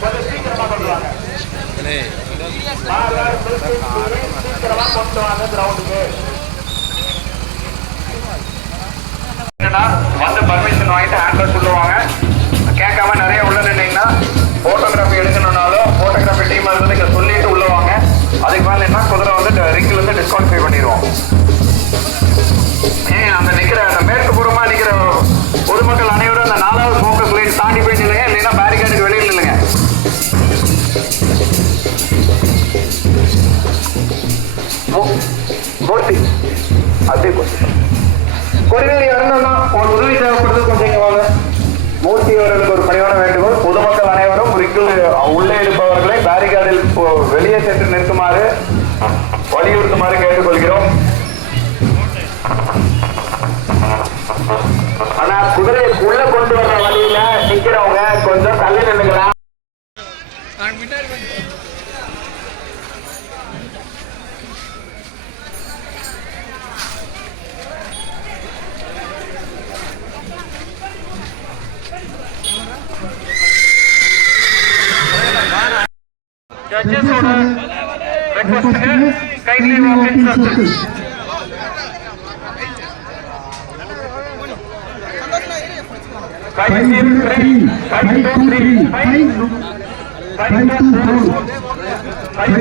கொஞ்சம் சீக்கிரமா கொண்டு வாங்க. சீக்கிரமா கொண்டு வாங்க கிரவுண்டுக்கு. என்னன்னா வந்து பர்மிஷன் வாங்கிட்டு ஹேண்ட்லர் சொல்லுவாங்க. கேட்காம நிறைய உள்ள நின்னீங்கன்னா போட்டோகிராஃபி எடுக்கணும்னாலும் போட்டோகிராஃபி டீம் இருந்து இங்க சொல்லிட்டு உள்ள வாங்க. அதுக்கு மேல என்ன குதிரை வந்து ரிங்கில் இருந்து டிஸ்கவுண்ட் பே பண்ணிடுவோம். அந்த நிக்கிற அந்த மேற்கு புறமா நிக்கிற பொதுமக்கள் அனைவரும் அந்த 4வது ஃபோக்கஸ் லைன் தாண்டி போய் நில்லுங்க. இல்லைன்னா பேரிகேடுக்கு வெளியில் நில்லுங்க. மூர்த்தி அப்படியே கொடிவேரி இறந்தோம்னா ஒரு உதவி தேவைப்படுறது கொஞ்சம் இங்க வாங்க. மூர்த்தி அவர்களுக்கு ஒரு பணிவான வேண்டுகோள். பொதுமக்கள் அனைவரும் உள்ளே இருப்பவர்களை பேரிகார்டில் வெளியே சென்று நிற்குமாறு வலியுறுத்துமாறு கேட்டுக்கொள்கிறோம். ஆனா குதிரையை உள்ள கொண்டு வர்ற வழியில நிக்கிறவங்க கொஞ்சம் தள்ளி நின்னுக்கலாம். ஜட்ஜஸோட ரெக்வெஸ்ட்க்கு kindly walk in circle. Five, 3, 5, 2, 3, 5, 2, 4, 5,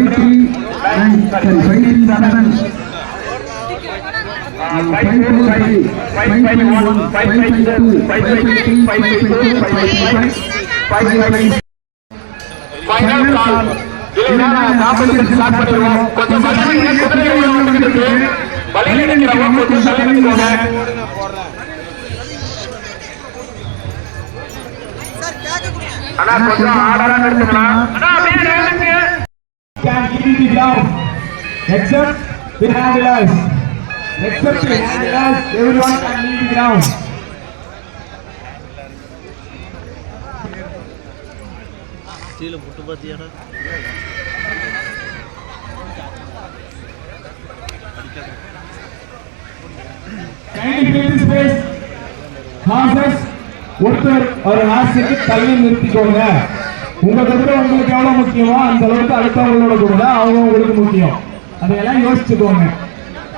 3, 9, 5, 3, 7, 5, 4, 5, 5, 5, 1, 5, 5, 2, 5, 5, 3, 5, 5, 2, 5, 5, 5, 5, 5, final கால். இல்லைன்னா நாற்பது ஸ்டார்ட் பண்ணிடுவோம். கொஞ்சம் வழியில் நிற்கிறவங்க கொஞ்சம் தள்ளி நிற்கிறவங்க. அண்ணா கொஞ்சம் ஆர்டரா நிறுத்துக்கலாம். அண்ணா அப்படியே நிறுத்துங்க. Can keep the ground except the handlers. Except the handlers, everyone can leave the ground. கீழே புட்டு பாத்தியாடா. ஒருத்தர் ஒரு ஆசைக்கு தள்ளி நிறுத்திக்கோங்க. உங்க குதிரை உங்களுக்கு எவ்வளவு முக்கியமோ அந்த அளவுக்கு அடுத்தவங்களோட குதிரை அவங்க உங்களுக்கு முக்கியம். அதையெல்லாம் யோசிச்சுக்கோங்க.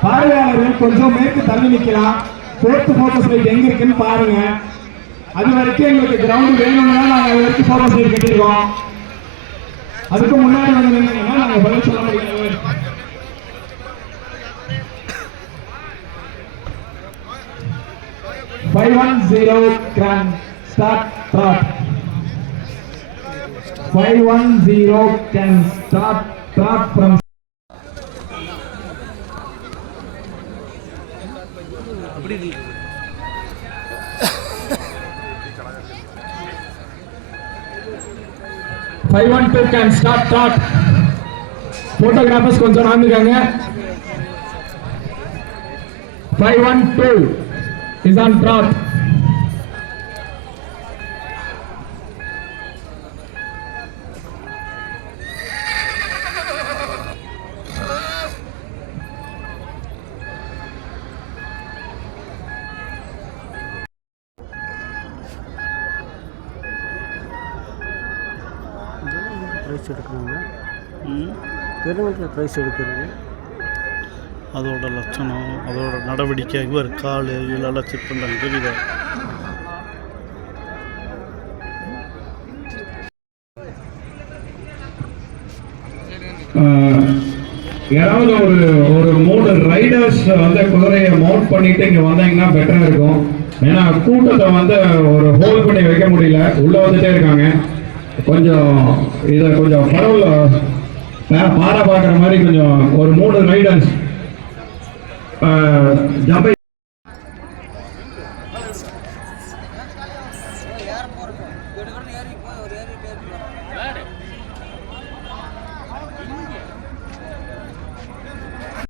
பார்வையாளர்கள் கொஞ்சம் மேற்கு தள்ளி நிக்கலாம். 4th ஃபோக்கஸ் லைட் எங்க இருக்குன்னு பாருங்க. அது வரைக்கும் எங்களுக்கு கிரவுண்ட் வேணும்னா நாங்க அது வரைக்கும் ஃபோக்கஸ் லைட் கட்டிருக்கோம். அதுக்கு முன்னாடி வந்து நின்னீங்கன்னா நாங்க பதில் சொல்ல முடியாது. 510 can start trot. 510 can start trot from 512 can start trot. Photographers கொஞ்சம் நாந்துங்க. 512 is on trot. பிரைஸ் எடுக்கிறாங்க. பெருமத்தில் பிரைஸ் எடுக்கிறது அதோட லட்சணம், அதோட நடவடிக்கை, இவர் கால் இதெல்லாம் செக் பண்ணுறாங்க. தெரியுதா? யாராவது ஒரு 3 ரைடர்ஸ் வந்து குதிரையை மவுண்ட் பண்ணிட்டு இங்க வந்தாங்கன்னா பெட்டரா இருக்கும். ஏன்னா கூட்டத்தை வந்து ஒரு ஹோல்ட் பண்ணி வைக்க முடியல, உள்ள வந்துட்டே இருக்காங்க. கொஞ்சம் இதை கொஞ்சம் பரவல பாறை பார்க்குற மாதிரி கொஞ்சம் ஒரு 3 ரைடர்ஸ் ஜம்பை